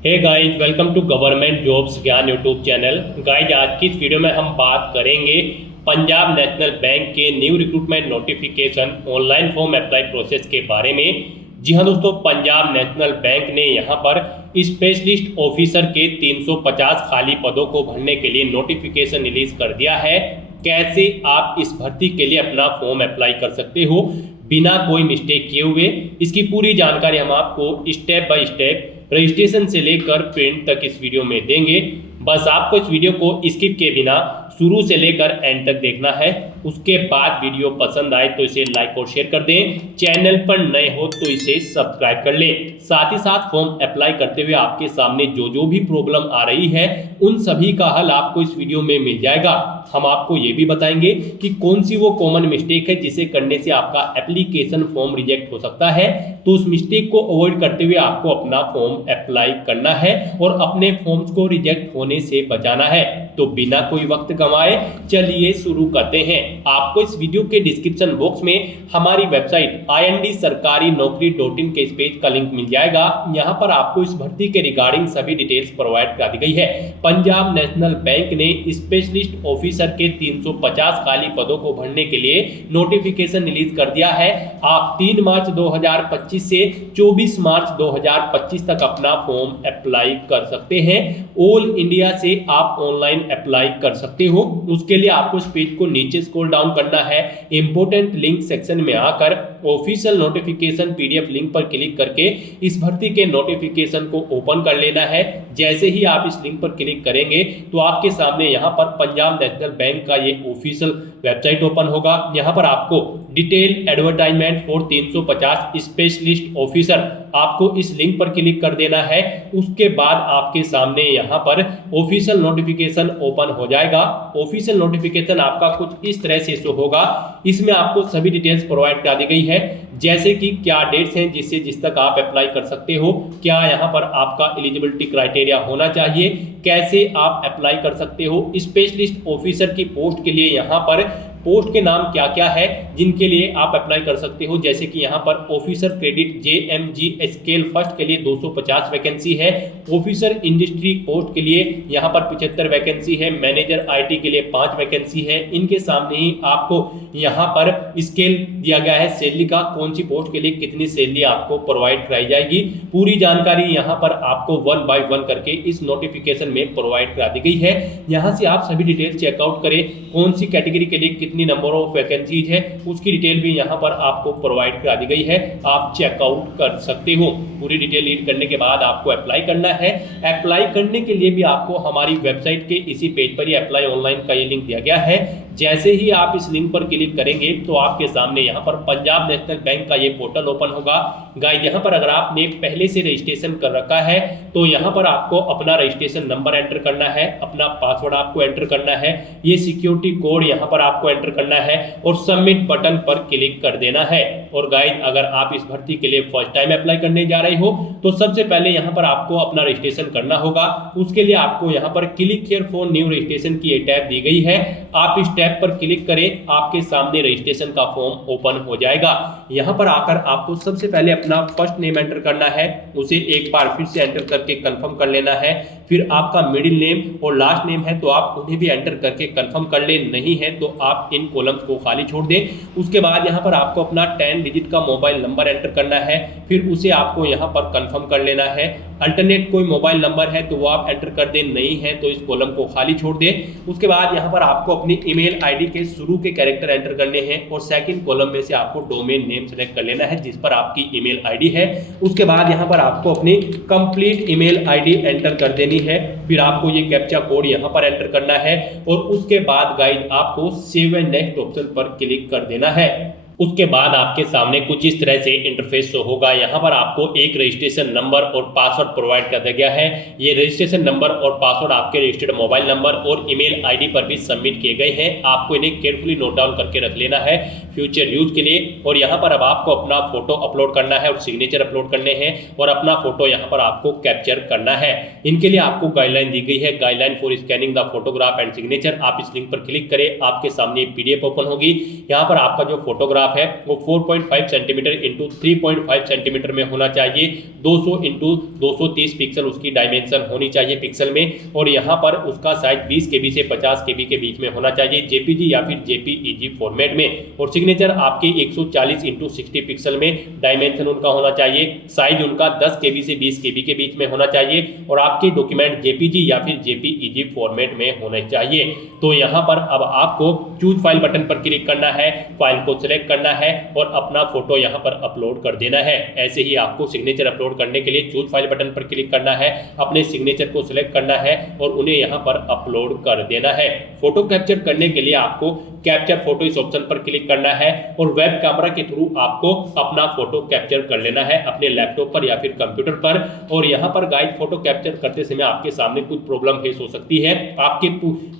Hey guys, welcome to government jobs Gyan YouTube channel. Guys, आज की इस वीडियो में हम बात करेंगे पंजाब नेशनल बैंक के new recruitment notification online form apply process के बारे में। जी हाँ दोस्तों, पंजाब नेशनल बैंक ने यहाँ पर स्पेशलिस्ट ऑफिसर के 350 खाली पदों को भरने के लिए नोटिफिकेशन रिलीज कर दिया है। कैसे आप इस भर्ती के लिए अपना फॉर्म अप्लाई कर सकते हो बिना कोई मिस्टेक किए हुए, इसकी पूरी जानकारी हम आपको स्टेप बाय स्टेप रजिस्ट्रेशन से लेकर प्रिंट तक इस वीडियो में देंगे। बस आपको इस वीडियो को स्किप के बिना शुरू से लेकर एंड तक देखना है। उसके बाद वीडियो पसंद आए तो इसे लाइक और शेयर कर दें। चैनल पर नए हो तो इसे सब्सक्राइब कर लें। साथ ही साथ फॉर्म अप्लाई करते हुए आपके सामने जो भी प्रॉब्लम आ रही है उन सभी का हल आपको इस वीडियो में मिल जाएगा। हम आपको ये भी बताएंगे कि कौन सी वो कॉमन मिस्टेक है जिसे करने से आपका एप्लीकेशन फॉर्म रिजेक्ट हो सकता है। तो उस मिस्टेक को अवॉइड करते हुए आपको अपना फॉर्म अप्लाई करना है और अपने फॉर्म्स को रिजेक्ट होने से बचाना है। तो बिना कोई वक्त गंवाए चलिए शुरू करते हैं। आपको इस वीडियो के डिस्क्रिप्शन बॉक्स में हमारी वेबसाइट IND-sarkari-naukri.in के इस पेज का लिंक मिल जाएगा। यहाँ पर आपको इस भर्ती के रिगार्डिंग सभी डिटेल्स प्रोवाइड कर दी गई है। पंजाब नेशनल बैंक ने स्पेशलिस्ट ऑफिसर के 350 खाली पदों को भरने के लिए नोटिफिकेशन रिलीज कर दिया है। आप 3 मार्च 2025 से 24 मार्च 2025 तक अपना फॉर्म अप्लाई कर सकते हैं। ऑल इंडिया से आप ऑनलाइन अप्लाई कर सकते हो। उसके लिए आपको इस पेज को नीचे स्क्रॉल डाउन करना है। इंपोर्टेंट लिंक सेक्शन में आकर ऑफिशियल नोटिफिकेशन PDF लिंक पर क्लिक करके इस भर्ती के नोटिफिकेशन को ओपन कर लेना है। जैसे ही आप इस लिंक पर क्लिक करेंगे तो आपके सामने यहाँ पर पंजाब नेशनल बैंक का ये ऑफिशियल वेबसाइट ओपन होगा। यहाँ पर आपको detail advertisement for 350 specialist officer, आपको इस लिंक पर क्लिक कर देना है। उसके बाद आपके सामने यहाँ पर ऑफिशियल नोटिफिकेशन ओपन हो जाएगा। ऑफिशियल नोटिफिकेशन आपका कुछ इस तरह से शो होगा। इसमें आपको सभी डिटेल्स प्रोवाइड कर दी गई है, जैसे कि क्या डेट्स हैं जिस तक आप अप्लाई कर सकते हो, क्या यहाँ पर आपका एलिजिबिलिटी क्राइटेरिया होना चाहिए, कैसे आप अप्लाई कर सकते हो, स्पेशलिस्ट ऑफिसर की पोस्ट के लिए यहाँ पर पोस्ट के नाम क्या क्या है जिनके लिए आप अप्लाई कर सकते हो। जैसे कि यहाँ पर officer credit JMG scale first के लिए 250 वैकेंसी है। ऑफिसर इंडस्ट्री पोस्ट के लिए यहाँ पर 75 वैकेंसी है। मैनेजर IT के लिए 5 वैकेंसी है। इनके सामने ही आपको यहाँ पर स्केल दिया गया है सैलरी का, कौन सी पोस्ट के लिए कितनी सैलरी आपको प्रोवाइड कराई जाएगी। पूरी जानकारी यहाँ पर आपको 1 बाय 1 करके इस नोटिफिकेशन में प्रोवाइड करा दी गई है। यहाँ से आप सभी डिटेल्स चेकआउट करें, कौन सी कैटेगरी के लिए कितनी नंबर ऑफ वैकेंसीज है उसकी डिटेल भी यहाँ पर आपको प्रोवाइड करा दी गई है। आप चेकआउट कर सकते हो। पूरी डिटेल रीड करने के बाद आपको अप्लाई करना है। अप्लाई करने के लिए भी आपको हमारी वेबसाइट के इसी पेज पर ही अप्लाई ऑनलाइन का ये लिंक दिया गया है। जैसे ही आप इस लिंक पर क्लिक करेंगे तो आपके सामने यहाँ पर पंजाब नेशनल बैंक का ये पोर्टल ओपन होगा। गाइस, यहाँ पर अगर आपने पहले से रजिस्ट्रेशन कर रखा है तो यहाँ पर आपको अपना रजिस्ट्रेशन नंबर एंटर करना है, अपना पासवर्ड आपको एंटर करना है, ये सिक्योरिटी कोड यहाँ पर आपको एंटर करना है और सबमिट बटन पर क्लिक कर देना है। और गाइस, अगर आप इस भर्ती के लिए फर्स्ट टाइम अप्लाई करने जा रहे हो तो सबसे पहले यहाँ पर आपको अपना रजिस्ट्रेशन करना होगा। उसके लिए आपको यहाँ पर click here for new registration की टैब दी गई है। आप इस टैब पर क्लिक करें, आपके सामने रजिस्ट्रेशन का फॉर्म ओपन हो जाएगा। यहाँ पर आकर आपको सबसे पहले अपना फर्स्ट नेम एंटर करना है, उसे एक बार फिर से एंटर करके कंफर्म कर लेना है। फिर आपका मिडिल नेम और लास्ट नेम है तो आप उन्हें भी एंटर करके कंफर्म कर ले, नहीं है तो आप इन कॉलम्स को खाली छोड़ दें। उसके बाद यहाँ पर आपको अपना 10 डिजिट का मोबाइल नंबर एंटर करना है, फिर उसे आपको यहाँ पर कंफर्म कर लेना है। अल्टरनेट कोई मोबाइल नंबर है तो वो आप एंटर कर दें, नहीं है तो इस कॉलम को खाली छोड़ दें। उसके बाद यहाँ पर आपको अपनी ईमेल ID के शुरू के कैरेक्टर एंटर करने हैं और सेकंड कॉलम में से आपको डोमेन नेम सेलेक्ट कर लेना है जिस पर आपकी ईमेल ID है। उसके बाद यहाँ पर आपको अपनी कंप्लीट ईमेल ID एंटर कर देनी है। फिर आपको ये कैप्चा कोड यहाँ पर एंटर करना है और उसके बाद गाइस आपको सेव एंड नेक्स्ट ऑप्शन पर क्लिक कर देना है। उसके बाद आपके सामने कुछ इस तरह से इंटरफेस शो होगा। यहाँ पर आपको एक रजिस्ट्रेशन नंबर और पासवर्ड प्रोवाइड कर दिया गया है। ये रजिस्ट्रेशन नंबर और पासवर्ड आपके रजिस्टर्ड मोबाइल नंबर और ईमेल ID पर भी सबमिट किए गए हैं। आपको इन्हें केयरफुली नोट डाउन करके रख लेना है फ्यूचर यूज के लिए। और यहाँ पर अब आपको अपना फोटो अपलोड करना है और सिग्नेचर अपलोड करने हैं और अपना फोटो यहाँ पर आपको कैप्चर करना है। इनके लिए आपको गाइडलाइन दी गई है, guideline for scanning the photograph and signature. आप इस लिंक पर क्लिक करें, आपके सामने PDF ओपन होगी। यहाँ पर आपका जो फोटोग्राफ ग्राफ है वो 4.5 सेंटीमीटर इंटू 3.5 सेंटीमीटर में होना चाहिए। 200 इंटू 230 पिक्सल उसकी डायमेंशन होनी चाहिए पिक्सल में, और यहाँ पर उसका साइज 20 KB से 50 KB के बीच में होना चाहिए जेपीजी या फिर जेपीईजी फॉर्मेट में। और सिग्नेचर आपके 140 इंटू 60 पिक्सल में डायमेंशन उनका होना चाहिए। साइज उनका 10 KB से 20 KB के बीच में होना चाहिए, और आपके डॉक्यूमेंट जेपीजी या फिर जेपीईजी फॉर्मेट में होने चाहिए। तो यहाँ पर अब आपको चूज फाइल बटन पर क्लिक करना है, फाइल को सिलेक्ट करना है और अपना फोटो यहाँ पर अपलोड कर देना है। ऐसे ही आपको सिग्नेचर अपलोड करने के लिए चूज फाइल बटन पर क्लिक करना है, अपने सिग्नेचर को सिलेक्ट करना है और उन्हें यहाँ पर अपलोड कर देना है। फोटो कैप्चर करने के लिए आपको कैप्चर फोटो इस ऑप्शन पर क्लिक करना है और वेब कैमरा के थ्रू आपको अपना फोटो कैप्चर कर लेना है अपने लैपटॉप पर या फिर कंप्यूटर पर। और यहाँ पर गाइस फोटो कैप्चर करते समय आपके सामने कुछ प्रॉब्लम फेस हो सकती है। आपके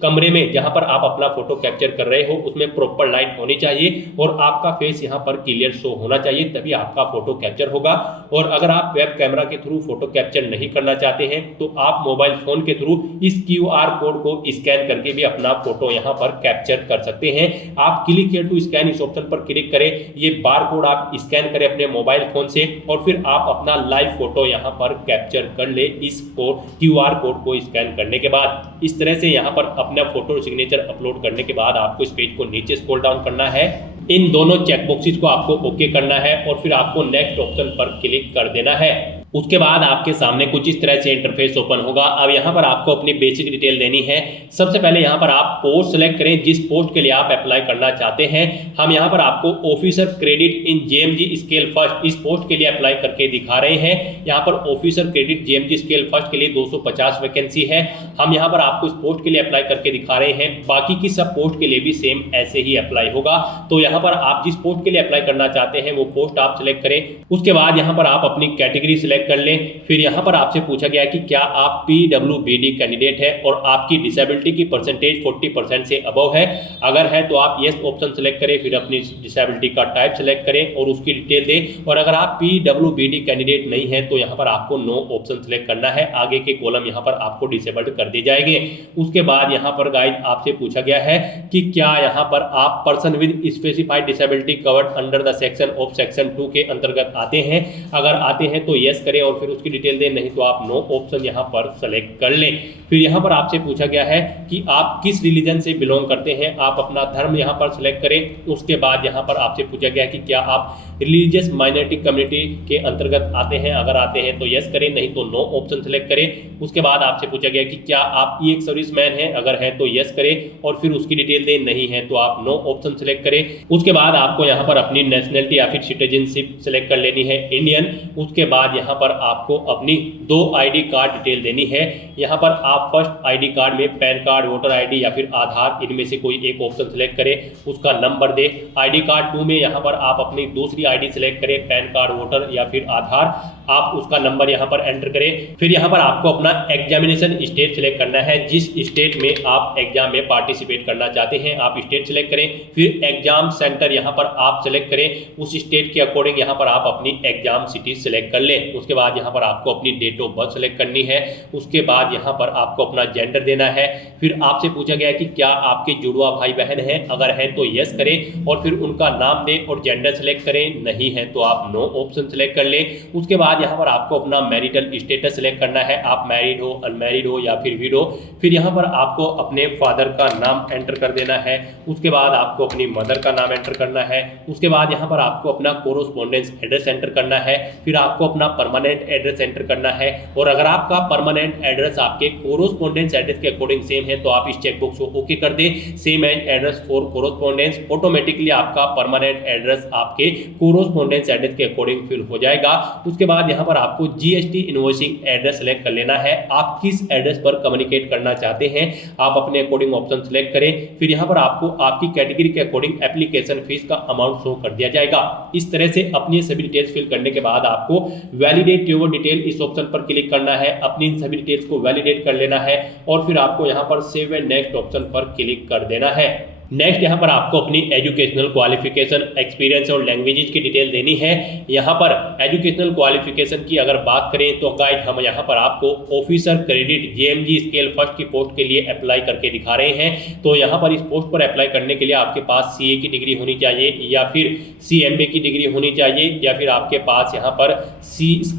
कमरे में जहाँ पर आप अपना फोटो कैप्चर कर रहे हो उसमें प्रॉपर लाइट होनी चाहिए और आपका फेस यहाँ पर क्लियर शो होना चाहिए, तभी आपका फोटो कैप्चर होगा। और अगर आप वेब कैमरा के थ्रू फोटो कैप्चर नहीं करना चाहते हैं तो आप मोबाइल फोन के थ्रू इस QR कोड को स्कैन करके भी अपना फोटो यहाँ पर कैप्चर कर सकते हैं। आप क्लिक हियर टू स्कैन इस ऑप्शन पर क्लिक करें, ये बार कोड आप स्कैन करें अपने मोबाइल फोन से और फिर आप अपना लाइव फोटो यहाँ पर कैप्चर कर ले इस QR कोड को स्कैन करने के बाद। इस तरह से यहाँ पर अपना फोटो सिग्नेचर अपलोड करने के बाद आपको इस पेज को नीचे स्क्रॉल डाउन करना है, इन दोनों चेकबॉक्सेस को आपको ओके करना है और फिर आपको नेक्स्ट ऑप्शन पर क्लिक कर देना है। उसके बाद आपके सामने कुछ इस तरह से इंटरफेस ओपन होगा। अब यहाँ पर आपको अपनी बेसिक डिटेल देनी है। सबसे पहले यहाँ पर आप पोस्ट सेलेक्ट करें जिस पोस्ट के लिए आप अप्लाई करना चाहते हैं। हम यहाँ पर आपको officer credit in JMG scale first इस पोस्ट के लिए अप्लाई करके दिखा रहे हैं। यहाँ पर officer credit JMG scale first के लिए 250 वैकेंसी है। हम यहाँ पर आपको इस पोस्ट के लिए अप्लाई करके दिखा रहे हैं। बाकी की सब पोस्ट के लिए भी सेम ऐसे ही अप्लाई होगा। तो यहाँ पर आप जिस पोस्ट के लिए अप्लाई करना चाहते हैं वो पोस्ट आप सिलेक्ट करें। उसके बाद यहाँ पर आप अपनी कैटेगरी सिलेक्ट कर लें। फिर यहाँ पर आपसे पूछा गया कि क्या आप PWBD कैंडिडेट है और आपकी डिसेबिलिटी की परसेंटेज 40% से अबव है। अगर है तो आप यस ऑप्शन सेलेक्ट करें, फिर अपनी डिसेबिलिटी का टाइप सेलेक्ट करें और उसकी डिटेल दें। और अगर आप PWBD कैंडिडेट नहीं है तो यहाँ पर आपको नो ऑप्शन सेलेक्ट करना है। आगे के कॉलम यहाँ पर आपको डिसेबल्ड कर दिए जाएंगे। उसके बाद यहाँ पर गाइस आपसे पूछा गया है कि क्या यहाँ पर आप person with specified disability covered under the section of section 2 के अंतर्गत आते हैं। अगर आते हैं तो यस करें और फिर उसकी डिटेल दें, नहीं तो आप नो ऑप्शन यहाँ पर सेलेक्ट कर लें। फिर यहाँ पर आपसे पूछा गया है कि आप किस रिलीजन से बिलोंग करते हैं। आप अपना धर्म यहाँ पर सेलेक्ट करें। उसके बाद यहाँ पर आपसे पूछा गया है कि क्या आप रिलीजियस माइनॉरिटी कम्युनिटी के अंतर्गत आते हैं। अगर आते हैं तो यस करें, नहीं तो नो ऑप्शन सेलेक्ट करें। उसके बाद आपसे पूछा गया कि क्या आप एक सर्विसमैन हैं। अगर है तो यस करें और फिर उसकी डिटेल दें, नहीं है तो आप नो ऑप्शन सेलेक्ट करें। उसके बाद आपको यहाँ पर अपनी नेशनलिटी या फिर सिटीजनशिप सेलेक्ट कर लेनी है, इंडियन। उसके बाद यहाँ पर आपको अपनी 2 ID कार्ड डिटेल देनी है। यहाँ पर आप फर्स्ट ID कार्ड में पैन कार्ड, वोटर ID या फिर आधार, इनमें से कोई एक ऑप्शन सेलेक्ट करें, उसका नंबर दे। ID कार्ड 2 में यहाँ पर आप अपनी दूसरी ID सेलेक्ट करें, पैन कार्ड, वोटर या फिर आधार, आप उसका नंबर यहाँ पर एंटर करें। फिर यहाँ पर आपको अपना एग्जामिनेशन स्टेट सेलेक्ट करना है, जिस स्टेट में आप एग्जाम में पार्टिसिपेट करना चाहते हैं आप स्टेट सेलेक्ट करें। फिर एग्जाम सेंटर यहाँ पर आप सेलेक्ट करें, उस स्टेट के अकॉर्डिंग यहाँ पर आप अपनी एग्जाम सिटी सेलेक्ट कर लें। उसके बाद यहाँ पर आपको अपनी डेट ऑफ बर्थ सेलेक्ट करनी है। उसके बाद यहाँ पर आपको अपना जेंडर देना है। फिर आपसे पूछा गया कि क्या आपके जुड़वा भाई बहन हैं। अगर है तो यस करें और फिर उनका नाम दें और जेंडर सेलेक्ट करें, नहीं है तो आप नो ऑप्शन सेलेक्ट कर लें। उसके बाद यहाँ पर आपको अपना मैरिटल स्टेटस सेलेक्ट करना है, आप मैरिड हो, अनमैरिड हो या फिर विडो। फिर यहाँ पर आपको अपने फादर का नाम एंटर कर देना है। उसके बाद आपको अपनी मदर का नाम एंटर करना है। उसके बाद यहाँ पर आपको अपना कोरोस्पोंडेंस एड्रेस एंटर करना है। फिर आपको अपना परमानेंट एड्रेस एंटर करना है। और अगर आपका परमानेंट एड्रेस आपके कोरोस्पोंडेंस एड्रेस के अकॉर्डिंग सेम है तो आप इस चेकबॉक्स को ओके कर दें, same as address for correspondence. Automatically आपका परमानेंट एड्रेस आपके कोरोस्पोंडेंस एड्रेस के अकॉर्डिंग फिल हो जाएगा। उसके बाद यहाँ पर आपको GST इनवॉइसिंग एड्रेस सेलेक्ट कर लेना है। आप किस एड्रेस पर कम्युनिकेट करना चाहते हैं आप अपने अकॉर्डिंग ऑप्शन सेलेक्ट करें। फिर यहाँ पर आपको आपकी कैटेगरी के अकॉर्डिंग एप्लीकेशन फीस का अमाउंट शो कर दिया जाएगा। इस तरह से अपनी सभी डिटेल्स फिल करने के बाद आपको वैलिडेट योर डिटेल इस ऑप्शन पर क्लिक करना है, अपनी इन सभी डिटेल्स को वैलिडेट कर लेना है और फिर आपको यहाँ पर सेव एंड नेक्स्ट ऑप्शन पर क्लिक कर देना है। नेक्स्ट यहाँ पर आपको अपनी एजुकेशनल क्वालिफिकेशन, एक्सपीरियंस और लैंग्वेजेस की डिटेल देनी है। यहाँ पर एजुकेशनल क्वालिफिकेशन की अगर बात करें तो गाइड हम यहाँ पर आपको ऑफिसर क्रेडिट जेएमजी स्केल फर्स्ट की पोस्ट के लिए अप्लाई करके दिखा रहे हैं। तो यहाँ पर इस पोस्ट पर अप्लाई करने के लिए आपके पास सीए की डिग्री होनी चाहिए या फिर सीएमए की डिग्री होनी चाहिए या फिर आपके पास यहाँ पर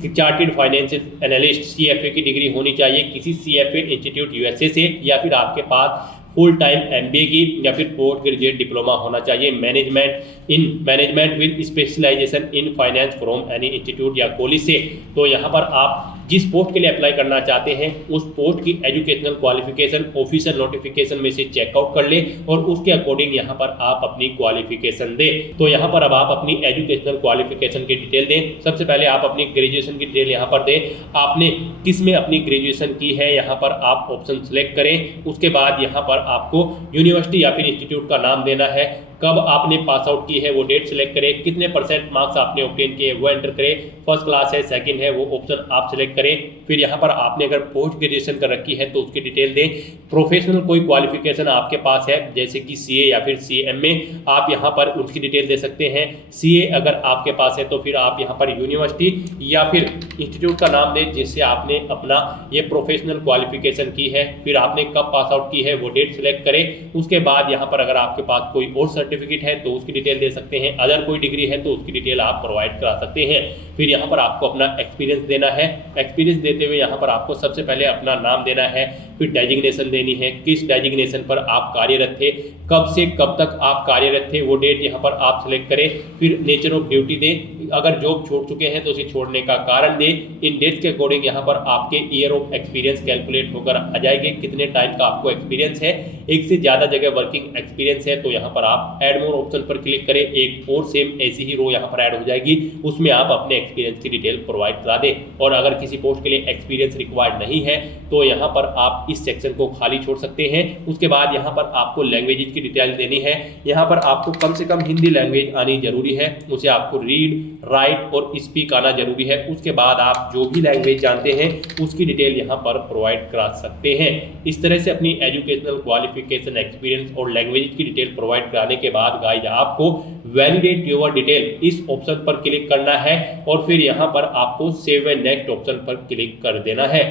चार्टेड फाइनेंशियल एनालिस्ट सीएफए की डिग्री होनी चाहिए किसी सीएफए इंस्टीट्यूट यूएसए से, या फिर आपके पास फुल टाइम एमबीए की या फिर पोस्ट ग्रेजुएट डिप्लोमा होना चाहिए management with specialisation in finance from any institute या कॉलेज से। तो यहाँ पर आप जिस पोस्ट के लिए अप्लाई करना चाहते हैं उस पोस्ट की एजुकेशनल क्वालिफिकेशन ऑफिशियल नोटिफिकेशन में से चेकआउट कर ले और उसके अकॉर्डिंग यहाँ पर आप अपनी क्वालिफिकेशन दें। तो यहाँ पर अब आप अपनी एजुकेशनल क्वालिफिकेशन की डिटेल दें। सबसे पहले आप अपनी ग्रेजुएशन की डिटेल यहाँ पर दें, आपने किस में अपनी ग्रेजुएशन की है यहाँ पर आप ऑप्शन सेलेक्ट करें। उसके बाद यहाँ पर आपको यूनिवर्सिटी या फिर इंस्टीट्यूट का नाम देना है, कब आपने पास आउट की है वो डेट सिलेक्ट करें, कितने परसेंट मार्क्स आपने ऑब्टेन किए वो एंटर करें, फर्स्ट क्लास है सेकंड है वो ऑप्शन आप सिलेक्ट करें। फिर यहाँ पर आपने अगर पोस्ट ग्रेजुएशन कर रखी है तो उसकी डिटेल दें। प्रोफेशनल कोई क्वालिफिकेशन आपके पास है जैसे कि सीए या फिर सीएमए, आप यहाँ पर उसकी डिटेल दे सकते हैं। सीए अगर आपके पास है तो फिर आप यहाँ पर यूनिवर्सिटी या फिर इंस्टीट्यूट का नाम दें जिससे आपने अपना ये प्रोफेशनल क्वालिफिकेशन की है, फिर आपने कब पास आउट की है वो डेट सिलेक्ट करें। उसके बाद यहाँ पर अगर आपके पास कोई और सर्टिफिकेट है तो उसकी डिटेल दे सकते हैं, अदर कोई डिग्री है तो उसकी डिटेल आप प्रोवाइड करा सकते हैं। फिर यहाँ पर आपको अपना एक्सपीरियंस देना है। एक्सपीरियंस देते हुए यहाँ पर आपको सबसे पहले अपना नाम देना है, फिर डेजिग्नेशन देनी है, किस डेजिग्नेशन पर आप कार्यरत थे, कब से कब तक आप कार्यरत थे वो डेट यहाँ पर आप सिलेक्ट करें। फिर नेचर ऑफ ड्यूटी दें, अगर जॉब छोड़ चुके हैं तो उसे छोड़ने का कारण दें। इन डेट्स के अकॉर्डिंग यहाँ पर आपके ईयर ऑफ एक्सपीरियंस कैलकुलेट होकर आ जाएंगे, कितने टाइम का आपको एक्सपीरियंस है। एक से ज़्यादा जगह वर्किंग एक्सपीरियंस है तो यहाँ पर आप ऐड मोर ऑप्शन पर क्लिक करें, एक और सेम ऐसी ही रो यहाँ पर ऐड हो जाएगी, उसमें आप अपने एक्सपीरियंस की डिटेल प्रोवाइड करा दें। और अगर किसी पोस्ट के लिए एक्सपीरियंस रिक्वायर्ड नहीं है तो यहाँ पर आप इस सेक्शन को खाली छोड़ सकते हैं। उसके बाद यहाँ पर आपको लैंग्वेजेस की डिटेल देनी है। यहाँ पर आपको कम से कम हिंदी लैंग्वेज आनी जरूरी है, उसे आपको रीड राइट और स्पीक आना जरूरी है। उसके बाद आप जो भी लैंग्वेज जानते हैं उसकी डिटेल यहाँ पर प्रोवाइड करा सकते हैं। इस तरह से अपनी एजुकेशनल क्वालिफिकेशन, एक्सपीरियंस और लैंग्वेज की डिटेल प्रोवाइड कराने के बाद गाइस आपको वैलिडेट योर डिटेल इस ऑप्शन पर क्लिक करना है और फिर यहाँ पर आपको सेव एंड नेक्स्ट ऑप्शन पर क्लिक कर देना है।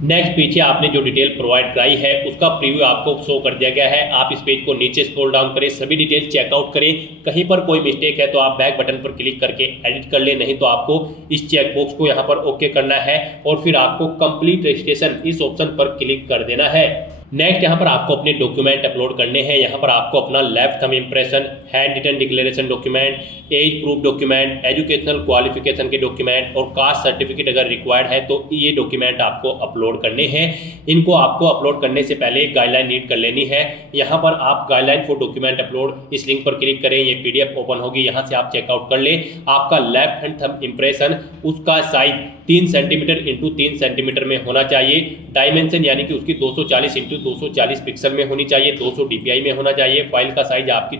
नेक्स्ट पीछे आपने जो डिटेल प्रोवाइड कराई है उसका प्रीव्यू आपको शो कर दिया गया है। आप इस पेज को नीचे स्क्रॉल डाउन करें, सभी डिटेल चेकआउट करें, कहीं पर कोई मिस्टेक है तो आप बैक बटन पर क्लिक करके एडिट कर लें, नहीं तो आपको इस चेकबॉक्स को यहाँ पर ओके करना है और फिर आपको कंप्लीट रजिस्ट्रेशन इस ऑप्शन पर क्लिक कर देना है। नेक्स्ट यहाँ पर आपको अपने डॉक्यूमेंट अपलोड करने हैं। यहाँ पर आपको अपना left thumb impression, hand written declaration document, age proof document, educational qualification के डॉक्यूमेंट और कास्ट सर्टिफिकेट अगर रिक्वायर्ड है तो ये डॉक्यूमेंट आपको अपलोड करने हैं। इनको आपको अपलोड करने से पहले एक गाइडलाइन रीड कर लेनी है। यहाँ पर आप गाइडलाइन फॉर डॉक्यूमेंट अपलोड इस लिंक पर क्लिक करें, ये PDF ओपन होगी, यहाँ से आप चेकआउट कर लें। आपका लेफ्ट हैंड थंब इम्प्रेशन उसका साइज 3 सेंटीमीटर इंटू 3 सेंटीमीटर में होना चाहिए। डायमेंशन यानी कि उसकी 240 इंटू 240 पिक्सल में होनी चाहिए, 200 DPI में होना चाहिए। फाइल का साइज आपकी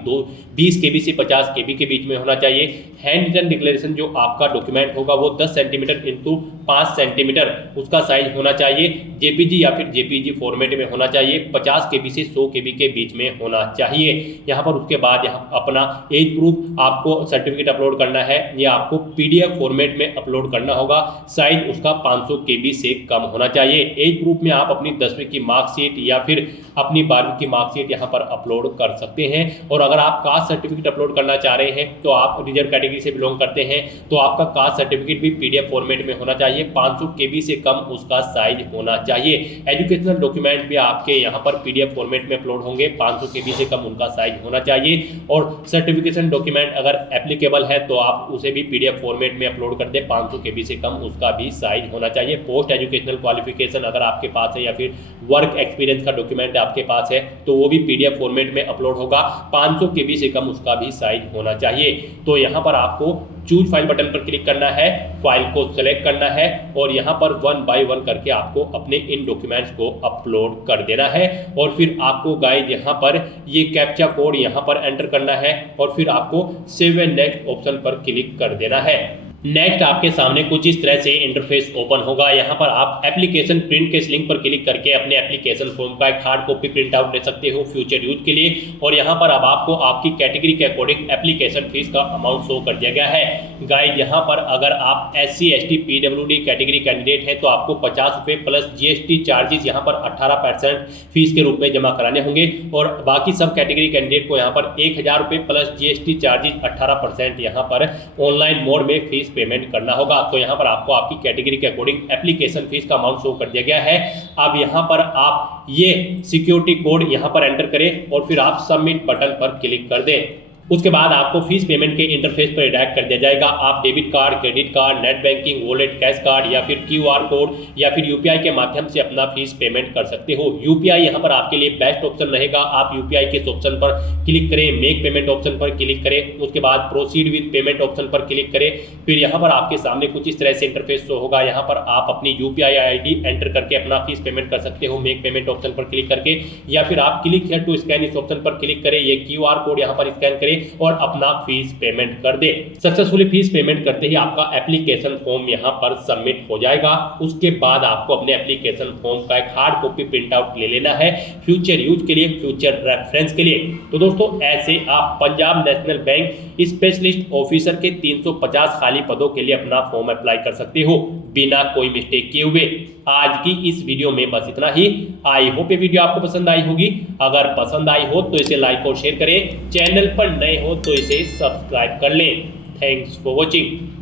20 KB से 50 KB के बीच में होना चाहिए। हैंड रिटन डिक्लेरेशन जो आपका डॉक्यूमेंट होगा वो 10 सेंटीमीटर इंटू 5 सेंटीमीटर उसका साइज होना चाहिए। JPG या फिर JPG फॉर्मेट में होना चाहिए। 50 KB से 100 KB के बीच में होना चाहिए। यहाँ पर उसके बाद यहाँ अपना एज प्रूफ आपको सर्टिफिकेट अपलोड करना है, ये आपको PDF फॉर्मेट में अपलोड करना होगा। साइज उसका 500 KB से कम होना चाहिए। एज प्रूफ में आप अपनी 10वीं की मार्कशीट या फिर अपनी 12वीं की मार्कशीट यहाँ पर अपलोड कर सकते हैं। और अगर आप कास्ट सर्टिफिकेट अपलोड करना चाह रहे हैं तो आप रिजर्व कैटेगरी से बिलोंग करते हैं तो आपका कास्ट सर्टिफिकेट भी PDF फॉर्मेट में होना चाहिए। 500 KB से कम उसका साइज होना चाहिए। एजुकेशनल डॉक्यूमेंट भी आपके यहाँ पर PDF फॉर्मेट में अपलोड होंगे, 500 KB से कम उनका साइज होना चाहिए। और सर्टिफिकेशन डॉक्यूमेंट अगर एप्लीकेबल है तो आप उसे भी PDF फॉर्मेट में अपलोड कर दें, 500 KB से कम उसका भी साइज होना चाहिए। पोस्ट एजुकेशनल क्वालिफिकेशन अगर आपके पास है या फिर वर्क एक्सपीरियंस का डॉक्यूमेंट आपके पास है तो वो भी PDF फॉर्मेट में अपलोड होगा, 500 KB से कम उसका भी साइज होना चाहिए। तो यहाँ पर आपको चूज फाइल बटन पर क्लिक करना है, फाइल को सेलेक्ट करना है और यहाँ पर 1 बाय 1 करके आपको अपने इन डॉक्यूमेंट्स को अपलोड कर देना है। और फिर आपको गाइस यहाँ पर ये कैप्चा कोड यहाँ पर एंटर करना है और फिर आपको सेव एंड नेक्स्ट ऑप्शन पर क्लिक कर देना है। नेक्स्ट आपके सामने कुछ इस तरह से इंटरफेस ओपन होगा। यहाँ पर आप एप्लीकेशन प्रिंट के इस लिंक पर क्लिक करके अपने एप्लीकेशन फॉर्म का एक हार्ड कॉपी प्रिंट आउट ले सकते हो फ्यूचर यूज के लिए। और यहाँ पर अब आपको आपकी कैटेगरी के अकॉर्डिंग एप्लीकेशन फीस का अमाउंट शो कर दिया गया है। गाइड यहाँ पर अगर आप SC ST PWD category candidate हैं तो आपको 50 रुपये प्लस GST चार्जेस यहाँ पर 18% फीस के रूप में जमा कराने होंगे। और बाकी सब कैटेगरी कैंडिडेट को यहाँ पर 1000 रुपये प्लस GST चार्जेस 18% यहाँ पर ऑनलाइन मोड में फीस पेमेंट करना होगा। तो यहाँ पर आपको आपकी कैटेगरी के अकॉर्डिंग एप्लीकेशन फीस का अमाउंट शो कर दिया गया है। अब यहाँ पर आप ये सिक्योरिटी कोड यहाँ पर एंटर करें और फिर आप सबमिट बटन पर क्लिक कर दें। उसके बाद आपको फीस पेमेंट के इंटरफेस पर रिडायरेक्ट कर दिया जाएगा। आप debit card, credit card, net banking, wallet, cash card या फिर QR कोड या फिर UPI के माध्यम से अपना फीस पेमेंट कर सकते हो। UPI यहाँ पर आपके लिए बेस्ट ऑप्शन रहेगा। आप UPI के इस ऑप्शन पर क्लिक करें, मेक पेमेंट ऑप्शन पर क्लिक करें, उसके बाद प्रोसीड विद पेमेंट ऑप्शन पर क्लिक करें। फिर यहाँ पर आपके सामने कुछ इस तरह से इंटरफेस शो होगा। यहाँ पर आप अपनी UPI ID एंटर करके अपना फीस पेमेंट कर सकते हो मेक पेमेंट ऑप्शन पर क्लिक करके, या फिर आप क्लिक हियर टू स्कैन इस ऑप्शन पर क्लिक करें, ये QR कोड यहाँ पर स्कैन करें और अपना फीस पेमेंट कर दे। सक्सेसफुली फीस पेमेंट करते ही आपका एप्लीकेशन फॉर्म यहाँ पर सबमिट हो जाएगा। उसके बाद आपको अपने एप्लीकेशन फॉर्म का एक हार्ड कॉपी प्रिंट आउट ले लेना है फ्यूचर यूज के लिए, फ्यूचर रेफरेंस के लिए। तो दोस्तों ऐसे आप Punjab National bank specialist officer के 350 खाली पदों के लिए अपना फॉर्म अप्लाई कर सकते हो बिना कोई मिस्टेक किए हुए। आज की इस वीडियो में बस इतना ही। आई होप ये वीडियो आपको पसंद आई होगी। अगर पसंद आई हो तो इसे लाइक और शेयर करें, चैनल पर नए हो तो इसे सब्सक्राइब कर लें। Thanks for watching.